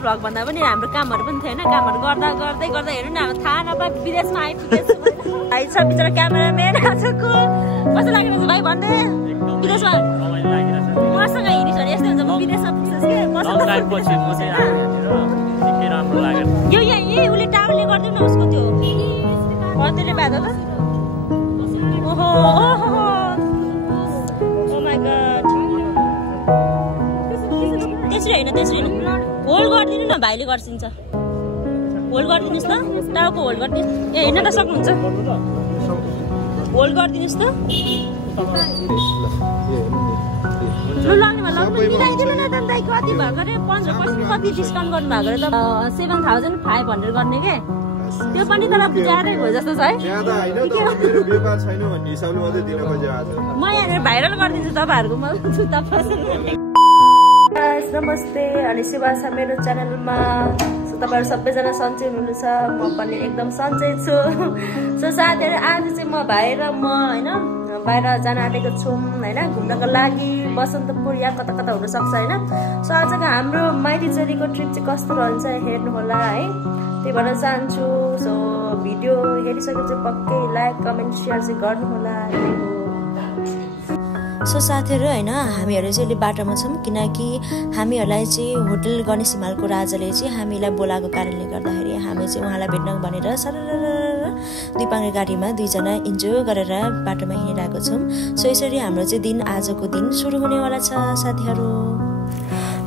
Vlog भन्दा पनि हाम्रो कामहरू पनि थियो हैन कामहरू गर्दा गर्दै गर्दै हेर्नु न अब थाहा नपाए विदेशमा आइपुगेछु भाइ छ बिचरा क्यामेराम्यान आजको कस्तो लागिरहेछ भाइ भन्दै विदेशमा मसँग हिँडिस भने यस्तै हुन्छ म विदेशमा पुग्छस् के यो यही उसले टावरले गरिदिउँ न उसको त्यो कतिले बाधा त ओहो ओ माय गॉड त्यसरी हैन होल्ड गरिदिनु न भाइले गर्छिन्छ होल्ड गरिदिनुस् त टाउको होल्ड गरिदिनु ए हेर्न त सक्नुहुन्छ होल्ड गरिदिनुस् त लु लाग्नेमा लाग्नु मिलाइदिनु न त दाइ कति भएको रे 15% कति डिस्काउन्ट गर्नु भएको रे त 7500 गर्ने के त्यो पनि तल बुझाएरै भयो जस्तो छ है ज्यादा हैन त मेरो व्यापार छैन भन्ने हिसाबले मात्रै दिन खोजे आज म यहाँ भाइरल गरिदिन्छु तपाईहरुको म जुत्ता पसल नमस्ते अनि शिवा छ मेरो च्यानलमा सो तपाईहरु सबैजना सन्चै हुनुहुन्छ म पनि एकदम सन्चै छु सो साथीहरु आज चाहिँ म भाइ र म हैन बाहिर जान आँटेको छौं हैन घुम्नको लागि बसन्तपुर या कता कता हुन सक्छ हैन सो आजको हाम्रो माइतीचरीको ट्रिप चाहिँ कस्तो रहन्छ हेर्नु होला है त्यही भएर जान्छु सो भिडियो हेरिसकेपछि पक्कै लाइक कमेन्ट शेयर चाहिँ गर्नु होला सो साथीहरु हैन हामीहरु चाहिँ अहिले बाटोमा छौं किनकि हामीहरुलाई चाहिँ होटल गणेश हिमालको राजाले चाहिँ हामीलाई बोलाएको कारणले गर्दाखेरि हामी चाहिँ उहाँलाई भेट्न भनेर सरर दुईपाङ्गे गाडीमा दुईजना इन्जोय गरेर बाटोमा हिँडिरहेको छौं सो यसरी हाम्रो चाहिँ दिन आजको दिन सुरु हुनेवाला छ साथीहरु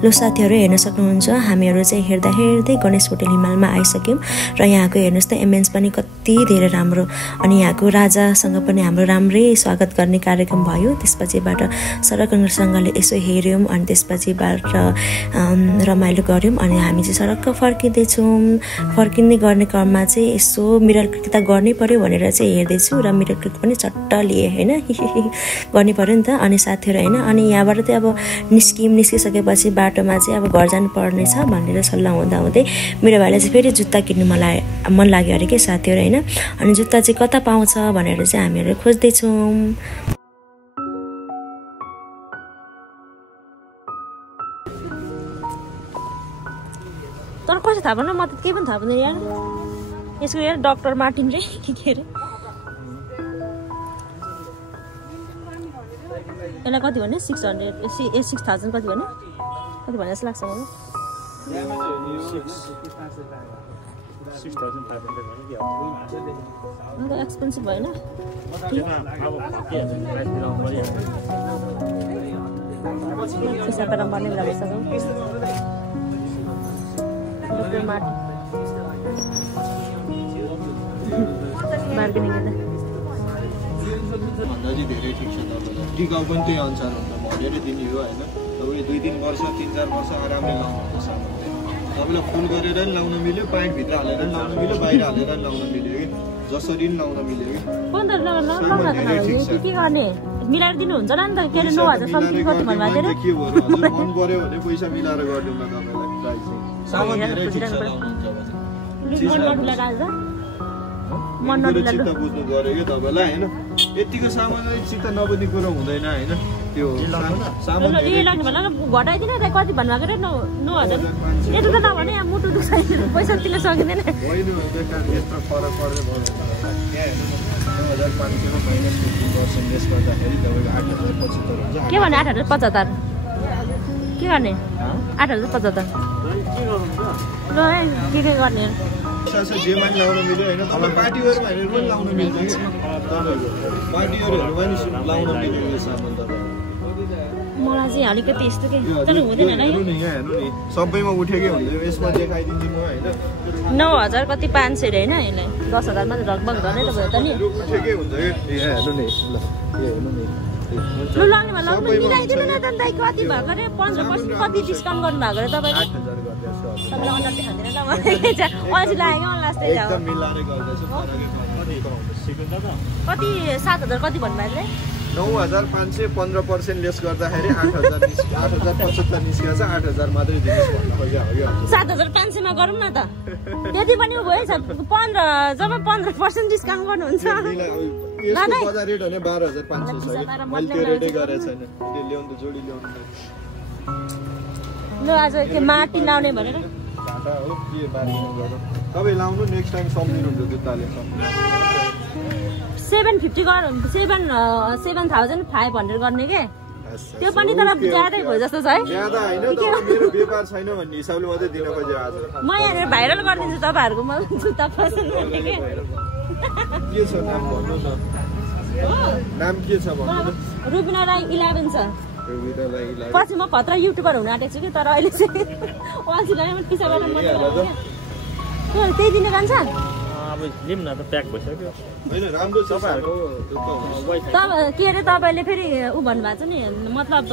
लो साथीहरु हेर्न सक्नुहुन्छ हामीहरु चाहिँ हेर्दा हेर्दै गणेश होटल हिमालमा आइसक्यौं र यहाँको हेर्नुस् त एम्बियन्स पनि कति धेरै राम्रो अनि यहाँको राजासँग पनि हाम्रो राम्रै स्वागत गर्ने कार्यक्रम भयो त्यसपछिबाट सरकसँगले यसो हेर्यौं अनि त्यसपछिबाट रमाइलो गर्यौं अनि हामी चाहिँ सरक्क फर्किँदै छौं फर्किने गर्ने क्रममा चाहिँ यसो मिरर क्लिक त गर्नै पर्यो भनेर चाहिँ हेर्दै छु र मिरर क्लिक पनि चट्ट लिए हैन गर्नै पर्यो नि त अनि साथीहरु हैन अनि यहाँबाट चाहिँ अब निस्किसकेपछि बाटोमा चाहिँ अब घर जानु पर्ने छ भनेर सल्लाह हुँदा हुँदै मेरो भाइले चाहिँ फेरि जुत्ता किन्नु मन लाग्यो अरे के साथीहरु हैन अनि जुत्ता चाहिँ कता पाउँछ भनेर चाहिँ हामीहरु खोज्दै छौं तर कसो थाहा भन्न म त केही पनि थाहा भन्दैन यार यसको यार डाक्टर मार्टिन रे के रे यसलाई कति भने 6000 कति भने कति भने जस्तो लाग्छ मलाई 6500 एक्सपेन्सिभ भएन हिसाबबाट पर्ने बेला भइसक्यो डाक्टर मार्टिन बार्गेनिङ गर्दा भन्दा चाहिँ धेरै ठिक छ तपाईलाई टिकाउ पनि त्यही अनुसार हुन्छ भनेर दिने हो हैन तपाईले 2-3 वर्ष 3-4 वर्ष आरामले लाउनुहुन्छ सामान तपाईलाई फुल गरेर नि लाउन मिल्यो प्यान्ट भित्र हालेर नि लाउन मिल्यो बाहिर हालेर नि लाउन मिल्यो कि जसरी नि लाउन मिल्यो कि 15 के गर्ने मिलाएर दिनु हुन्छ नि त के रे 9000 समथिङ कति भन्नु भएको के हो हजुर मन पर्यो भने पैसा मिलाएर गर्दिउँ न तपाईलाई प्राइस सामान धेरै ठिक छ लाउनुहुन्छ भने मन नडुला चित्त बुझ्नु गर्यो के तपाईलाई हैन यतिको सामान चित्त नबुझ्ने कुरा हुँदैन हैन त्यो सामान ए लाग्नु भला घटाइदिन त कति भन्नु भएको रे 9000 यति त नभने यहाँ मुटु दुखाइ पैसा तिर्न सकिदैन होइन बेकार यस्तो फरक पर्दै भयो यहाँ हेर्नु 2500 को माइनस 50% लेस गर्दाखेरि तपाईको 8075 हुन्छ के भने 8075 के गर्ने 8075 ल के गर्ने जे मानि लाउन मिल्यो हैन तपाईँ पार्टीहरुमा हेरेर पनि लाउन मिल्छ के पार्टीहरुहरु पनि लाउन मिल्यो यो सामान तपाईँ मलाई चाहिँ अलिकति यस्तो के तर हुँदैन हैन हेर्नु नि यहाँ हेर्नु नि सबैमा उठेकै हुन्छ यसमा देखाइदिन्छु म हैन 9000 कति 500 रे हैन यसलाई 10000 मा लगभग गर्ने त भयो त नि उठेकै हुन्छ के यहाँ हेर्नु नि ल यो हेर्नु नि लु लाग्नेमा लाग्नु मिलाइदिनु न त दाइ कति भएको रे 15% कति डिस्काउन्ट गर्नु भएको रे तपाईले 8000 गर्दैछ तपाईलाई अनलाइन खाँदैन ल मलाई अझै लाग्यो लास्टै जाऊ एकदम मिलाएर गर्दैछु फरकै कति 7000 कति भन्नु भएको रे 9500 15% लेस गर्दाखेरि 8075 निस्केछ 8000 मात्रै दिनुस् भन्न खोजे हो यो 7500 मा गरौँ न त त्यति पनि भएछ 15 जब 15% डिस्काउन्ट गर्नुहुन्छ यसको बजार रेट भने 12500 छ मैले त्यो रेटै गरेछ छैन त्यो ल्याउनु त जोडी ल्याउनु ल आज के मार्टिन लाउने भनेर थाहा हो के बार्गेनिङ गर्नु तपाईँ लाउनु नेक्स्ट टाइम सम्झिनुहुन्छ जुत्ताले 750 7,500 गर्ने के त्यो पनि तर ज्यादै भयो जस्तो छ है ज्यादा हैन तर मेरो व्यापार छैन भन्ने हिसाबले मात्रै दिन खोजे आज म यहाँ भाइरल गरिदिन्छु तपाईहरुको म जुत्ता पसन्द गर्ने के के छ नाम भन्नु न नाम के छ भन्नु रुबिना राई 11 छ रुबिना राई 11 पछि म खतरा युट्युबर हुन आटेछु कि तर अहिले चाहिँ वासी लाइन पिसा गरेर म त्यही दिन जान्छ अब लिम न त प्याक भइसक्यो हैन राम्रो छ तपाईहरुको के अरे तपाईले फेरि उ भन्नुभएको छ नि मतलब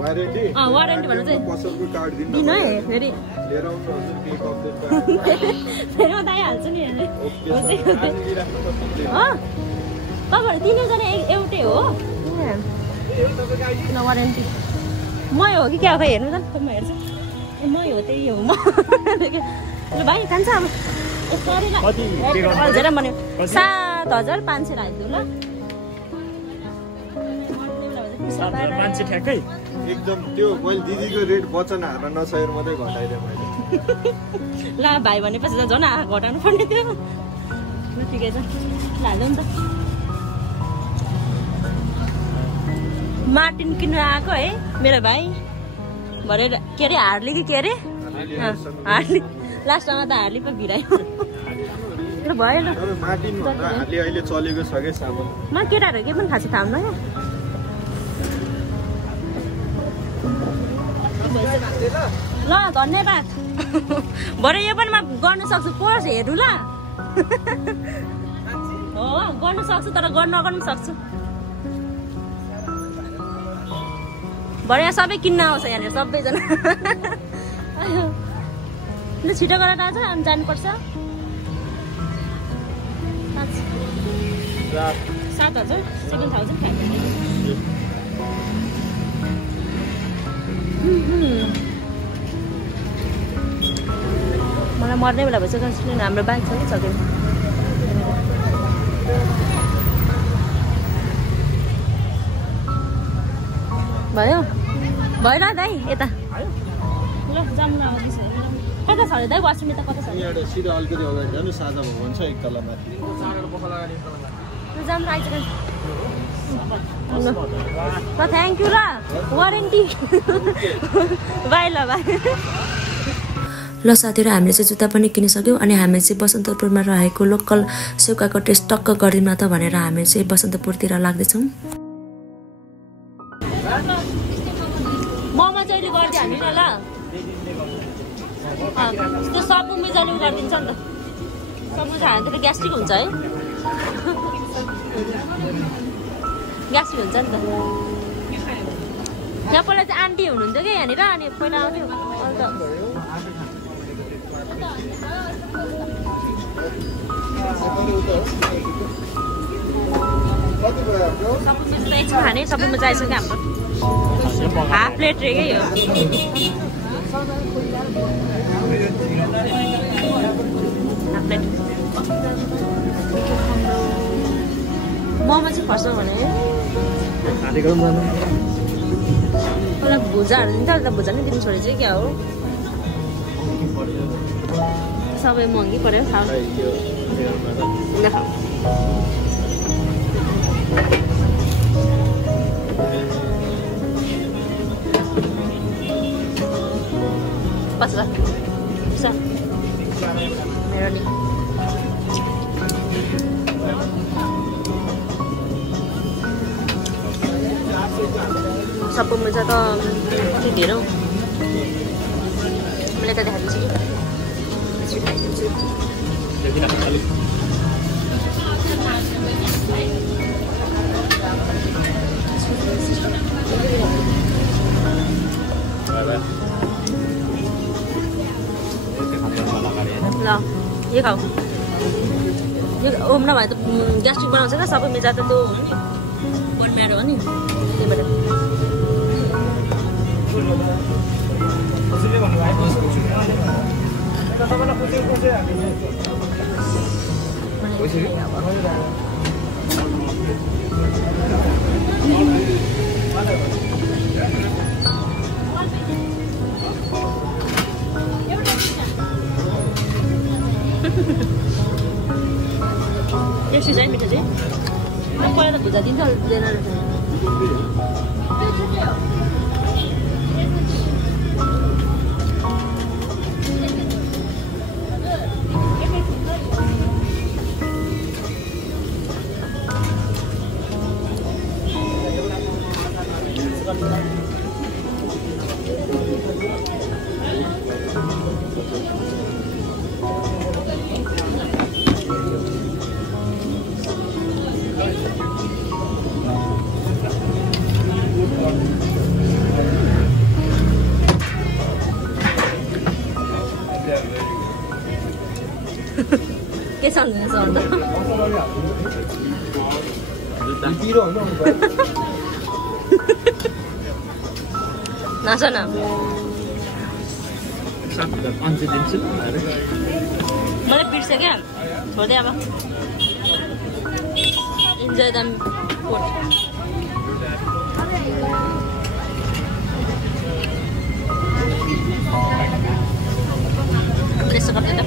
वारेन्टी वारेन्टी भन्नु चाहिँ पसलको कार्ड दिनु है फेरि लिएर आउनु हजुर के कम्प्लेन फेरि म दाइहाल्छु नि तपाईहरु तीनजना एउटै हो किन वारेन्टी मै हो कि क्या खै हेर्नु त म हेर्छु मै हो त्यही हो म ल भाइ खान्छ अब हजुर भने 7,500 राखिदिनु ल मान्छे ठ्याक्कै एकदम त्यो मैले दिदीको रेट वचन हाल्न नसकेर मात्रै घटाइदिएँ मैले ला भाइ भनेपछि त झन् घटाउनु पर्ने थियो ठिकै छ हाल्नु नि त मार्टिन किन्नु आएको है मेरो भाइ भरे के अरे हार्ली कि के अरे हार्ली लास्टमा त हार्ली पो भिरायो भयो ल मार्टिन भन्दा हार्ली अहिले चलेको छ के सामान म केटाहरु के पनि थाहा छ थाहा हुँदैन ल धन्यवाद भरे यो पनि म गर्न सक्छु कोर्स हेर्नु ल हो गर्न सक्छु तर गर्न नगर्नु सक्छु भरे यहाँ सबै किन्न आउँछ यहाँनिर सबैजना ल छिटो गरेर आज अनि जानुपर्छ 7,000 मलाई मर्ने बेला भइसक्यो सुन हाम्रो बाइक छ कि छैन भयो भएन दाइ यता ल जाम न कता छ अरे दाइ वासरुम यता कता छ यहाँ सिधा अलिकति अगाडि जानु साझा भवन छ एक तला माथि जाम राइट ल थ्याङ्क यू ल वारेन्टी बाई ल बाई ल साथीहरु हामीले चाहिँ जुत्ता पनि किनिसक्यौं अनि हामी चाहिँ बसन्तपुरमा रहेको लोकल सेउकाको टेस्ट टक्क गरिदिउँ न त भनेर हामी चाहिँ बसन्तपुरतिर लाग्दैछौँ ममा चाहिँ गर्दै हामी ल त्यो सबै मिजाले गरिदिन्छ नि त सबै खायो भने त ग्यास्ट्रिक हुन्छ है ग्यास्ट्रिक हुन्छ नि त यहाँ पहिला चाहिँ आन्टी हुनुहुन्थ्यो कि यहाँनिर अनि पहिला आउँथ्यो अन्त सबैमा चाहिँ एकछिन खाने सबैमा चाहिँ आइसक्यो हाम्रो हाफ प्लेट रेकै हो हाफ प्लेट मोमो चाहिँ फर्स्ट भने पहिला भुजाहरू दिन्छ अहिले त भुजा नै दिनु छोडेको चाहिँ क्या हो सबै महँगी पर्यो खाऊ मेरो नि सबैमा चाहिँ त कति धेरै हौ मैले त देखाइदिन्छु ल यो खाऊ यो ओम नभए त ग्यास्ट्रिक बनाउँछ क्या सबै मिजा त त्यो हो नि बनम्यारो हो नि त्यही भएर टेस्टी चाहिँ मिठो चाहिँ पहिला त भुजा दिन्छ दिँदैन के सम्झिन्छ अन्त नाच न मलाई बिर्स्यो क्या छोड्दै अब इन्जोय द फुड यसो गर्दै त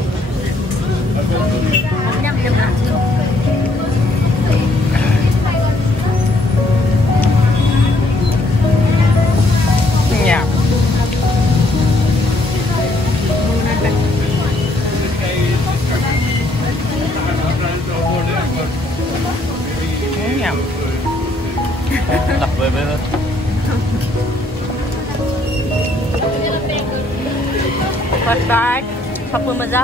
फर्स्ट बाइट सबको मजा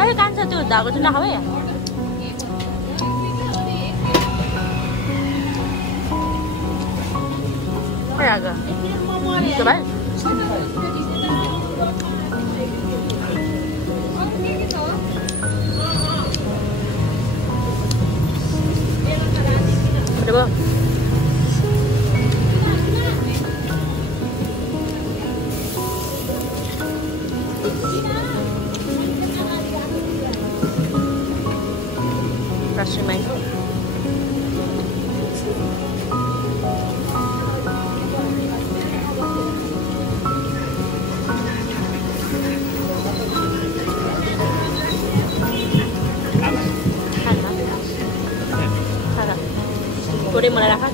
अरे कान्छ त्यो धागो चाहिँ नखाऊ है आगा तो भाइ Brushing my hair. Cô đi mà lại khách.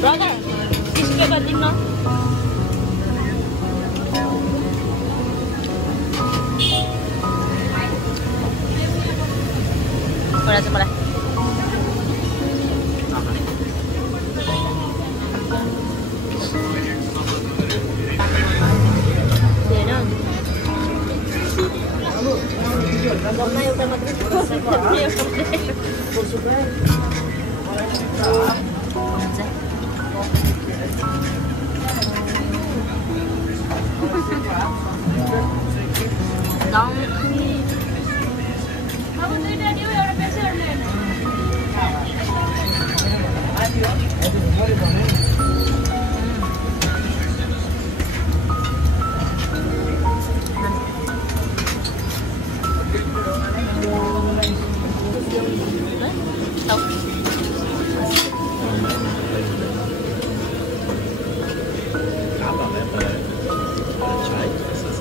Brother, इसके बाद दिन ना बड़ा से बड़ा ये ना गम्मा एउटा मात्र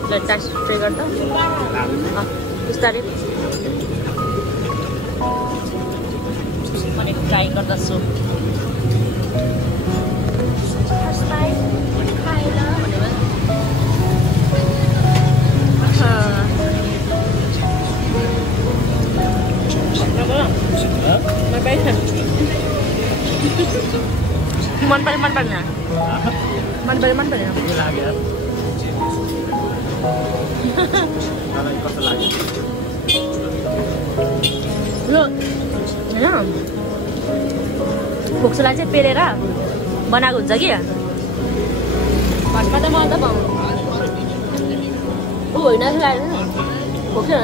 Let's try करता बिस्तारै मैले ट्राई गर्दछु मन पऱ्यो मन परेन मन पऱ्यो मन परेन यो होइन फोक्सोलाई चाहिँ पेलेर बनाएको हुन्छ कि घरमा त म त ऊ होइन फोक्सो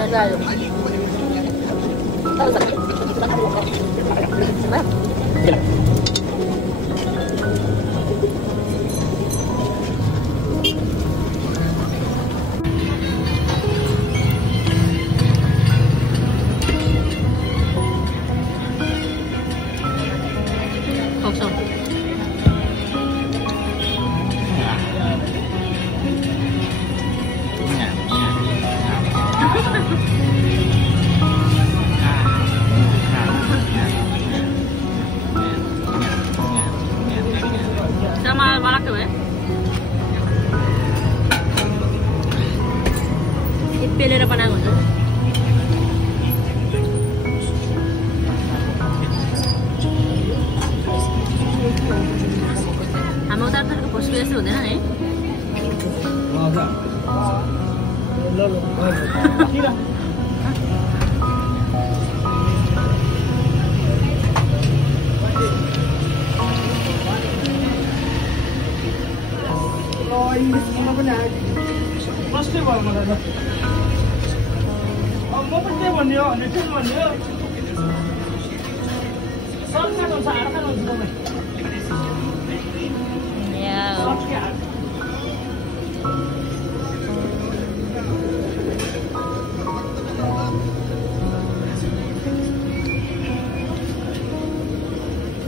बस्नु हुँदैन है बस्ने भयो मलाई त अब म पनि के भन्ने हो भने के भन्ने हो सरकार हुन्छ हार्का हुन्छ तपाईँ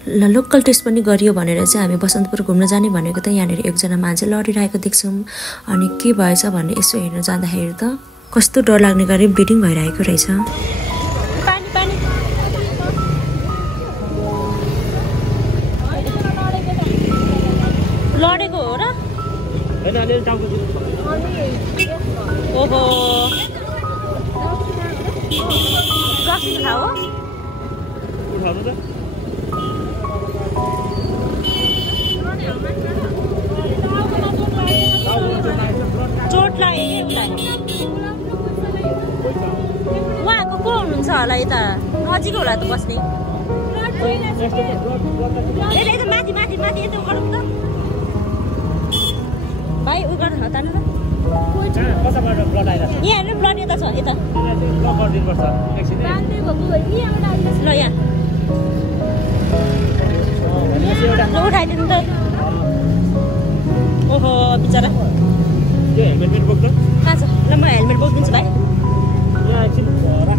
ल लोकल टेस्ट पनि गरियो भनेर चाहिँ हामी बसन्तपुर घुम्न जाने भनेको त यहाँनिर एकजना मान्छे लडिरहेको देख्छौँ अनि के भएछ भन्ने यसो हेर्न जाँदाखेरि त कस्तो डर लाग्ने गरी ब्लिडिङ भइरहेको रहेछ लडेको हो र हैन अलि टाउको ओहो रक्सी खाओ उठाउनु त चोट लाग्यो कि उहाँको को हुनुहुन्छ होला यता नजिक होला त बस्ने यता माथि माथि माथि यता गरौँ त भाइ उयो गर्नु न तान्नु कताबाट ब्लड आइरहेको यहाँ हेर्नु ब्लड यता छ यता ब्लक गरिदिनुपर्छ एकछिन ल यहाँ उठाइदिनु त ओहो बिचरा यो हेलमेट पनि बोक्छ कहाँ छ ल म हेलमेट बोकिदिन्छु भाइ यहाँ एकछिन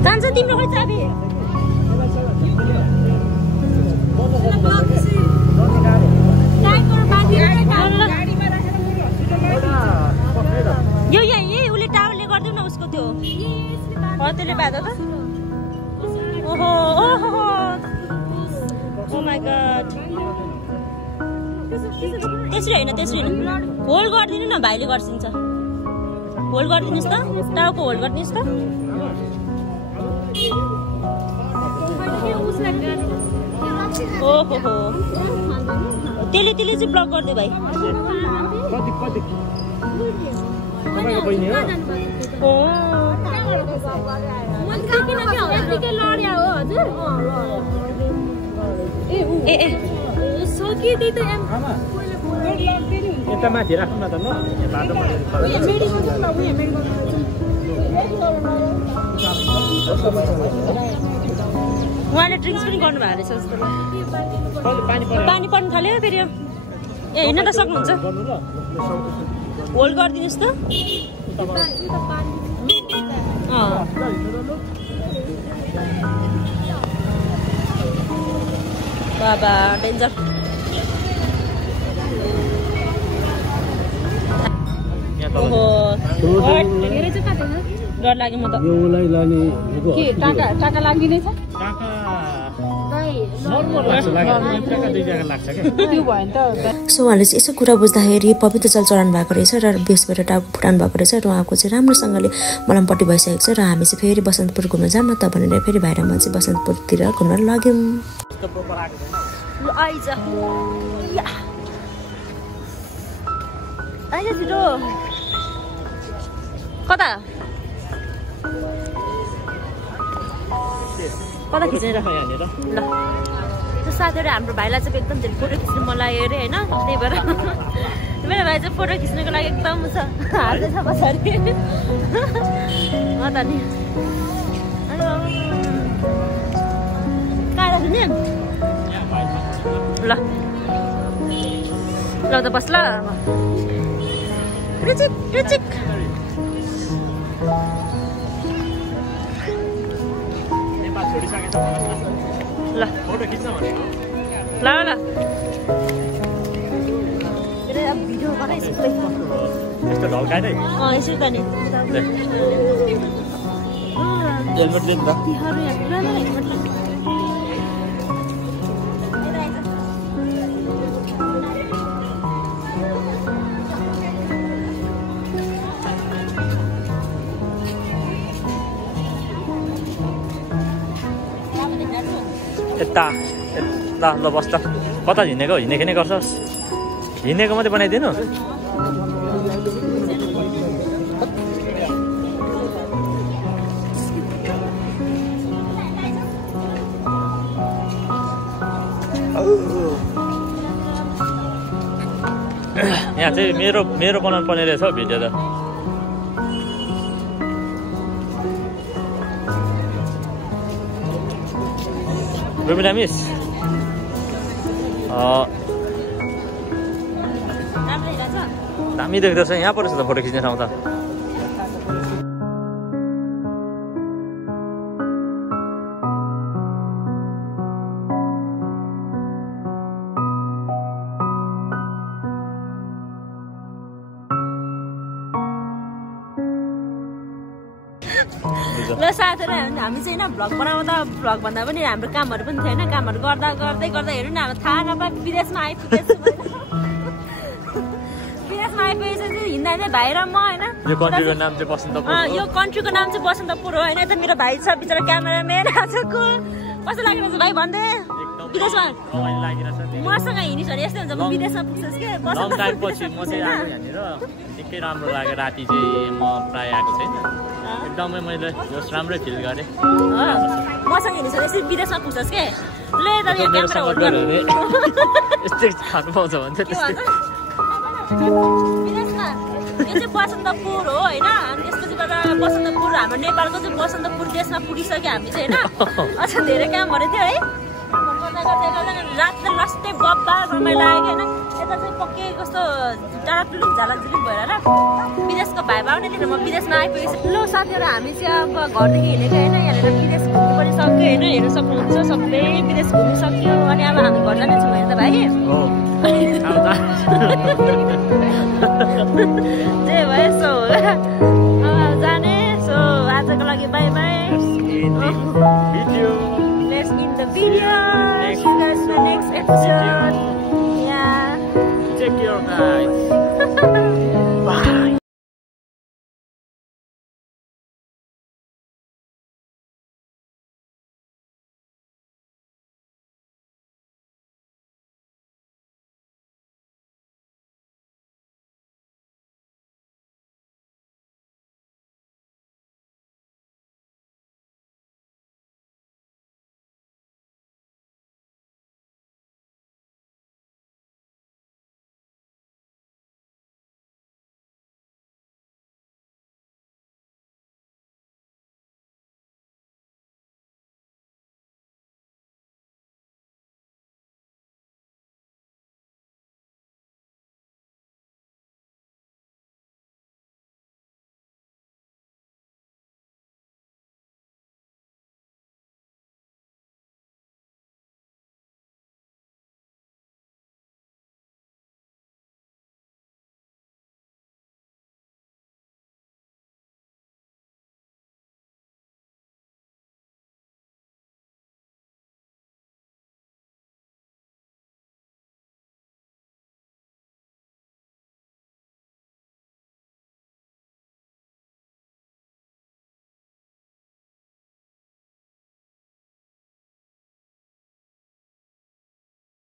जान्छ तिम्रो खोइ चाबी यो यही उसले टावरले गरिदिउ न उसको त्यो त्यसले भ्याएको त ओहो ओहो ओ माई गॉड त्यसरी होइन त्यसरी होइन होल्ड गरिदिनु न भाइले गर्छिन्छ होल्ड गरिदिनुहोस् त टाउको होल्ड गरिदिनुहोस् त ओहो हो त्यसले चाहिँ ब्लक गरिदियो भाइ कति कति तपाईँको बहिनी हो ओ ए ए यता माथि राख्नु न त ल बाटोमा उहाँले ड्रिङ्क्स पनि गर्नु भएको रहेछ जस्तो पानी पर्नु थाल्यो फेरि ए हिँड्न त सक्नुहुन्छ होल्ड गरिदिनुहोस् त बाबा डेन्जर ओहो डर लाग्यो म त टाका लाग्दिने छ सो उहाँले चाहिँ यसो कुरा बुझ्दाखेरि पवित्र जल चढाउनु भएको रहेछ र बेसबाट टाउको फुटाउनु भएको रहेछ र उहाँको चाहिँ राम्रोसँगले मलमपट्टि भइसकेको छ र हामी चाहिँ फेरि बसन्तपुर घुम्न जाऊँ न त भनेर फेरि भाइर म चाहिँ बसन्तपुरतिर घुम्न लाग्यौँ कता कता खिचेर ल त्यो साथीहरू हाम्रो भाइलाई चाहिँ एकदम धेरै फोटो खिच्नु मन लाग्यो अरे होइन त्यही भएर मेरो भाइ चाहिँ फोटो खिच्नुको लागि एकदम छ हाल्दैछ पछाडि म त नि कहाँ राख्ने ल ल त बस ल रुचिक रुचिक ल फोटो खिच्न भनेको ल ल भिडियो गर यस्तो ढल्काएरै यसरी त नि हेलमेट दिनु त यता ल बस् त कता हिँडेको हिँडेको नै गर्छस् हिँडेको मात्रै बनाइदिनु यहाँ चाहिँ मेरो बनाउनु पर्ने रहेछ हौ भिडियो त रुबिना मिस दामी देख्दछ यहाँ परेछ त फोटो खिच्ने ठाउँ त ल साथीहरु हामी चाहिँ हैन भ्लग बनाउँदा भ्लग भन्दा पनि हाम्रो कामहरु पनि थियो हैन कामहरु गर्दा हेर्नु न अब थाहा नपाए विदेशमा आइपुगेछु विदेशमा आइपुगेपछि हिँड्दा चाहिँ भाइ र म हैन यो कन्ट्रीको नाम चाहिँ बसन्तपुर हो यो कन्ट्रीको नाम चाहिँ बसन्तपुर हो हैन त मेरो भाइ छ बिचरा क्यामेराम्यान आजको कस्तो लागिरहेछ भाइ भन्दै विदेशमा रमाइलो लागिरहेछ मसँग हिँडिस भने यस्तै हुन्छ म विदेशमा पुग्छस् के लङ टाइम पछि म चाहिँ आएको यहाँनिर निकै राम्रो लाग्यो राति चाहिँ म प्राय आएको छैन एकदमै मैले जस राम्रै फिल गरेँ मसँग हिँडिस भने यसरी विदेशमा पुग्छस् के ले त यो क्यामेरा होल्ड गर्नु यस्तै खानु पाउँछ भने त्यस्तै विदेशमा यो चाहिँ बसन्तपुर हो हैन अनि त्यसपछिबाट बसन्तपुर हाम्रो नेपालको चाहिँ बसन्तपुर देशमा पुगिसक्यो हामी चाहिँ हैन अझ धेरै कामहरु थियो है रात लास्टै बब्बा रमाइलो लाग्यो हैन यता चाहिँ पक्कै कस्तो टाढाटुलुक झालाझुलुक भएर विदेशको भाइ आउने दिन म विदेशमा आइपुगेछु लो साथीहरु हामी चाहिँ अब घरदेखि हिँडेको हैन यहाँनिर विदेश घुम्नु पनि सक्यो हैन हेर्न सक्नुहुन्छ सबै विदेश घुम्नु सक्यो अनि अब हामी घर जानेछौँ हैन त भाइ जे भयो सो जाने सो आजको लागि by by Let's end the video. See you guys in the next episode. Yeah. Take care, guys.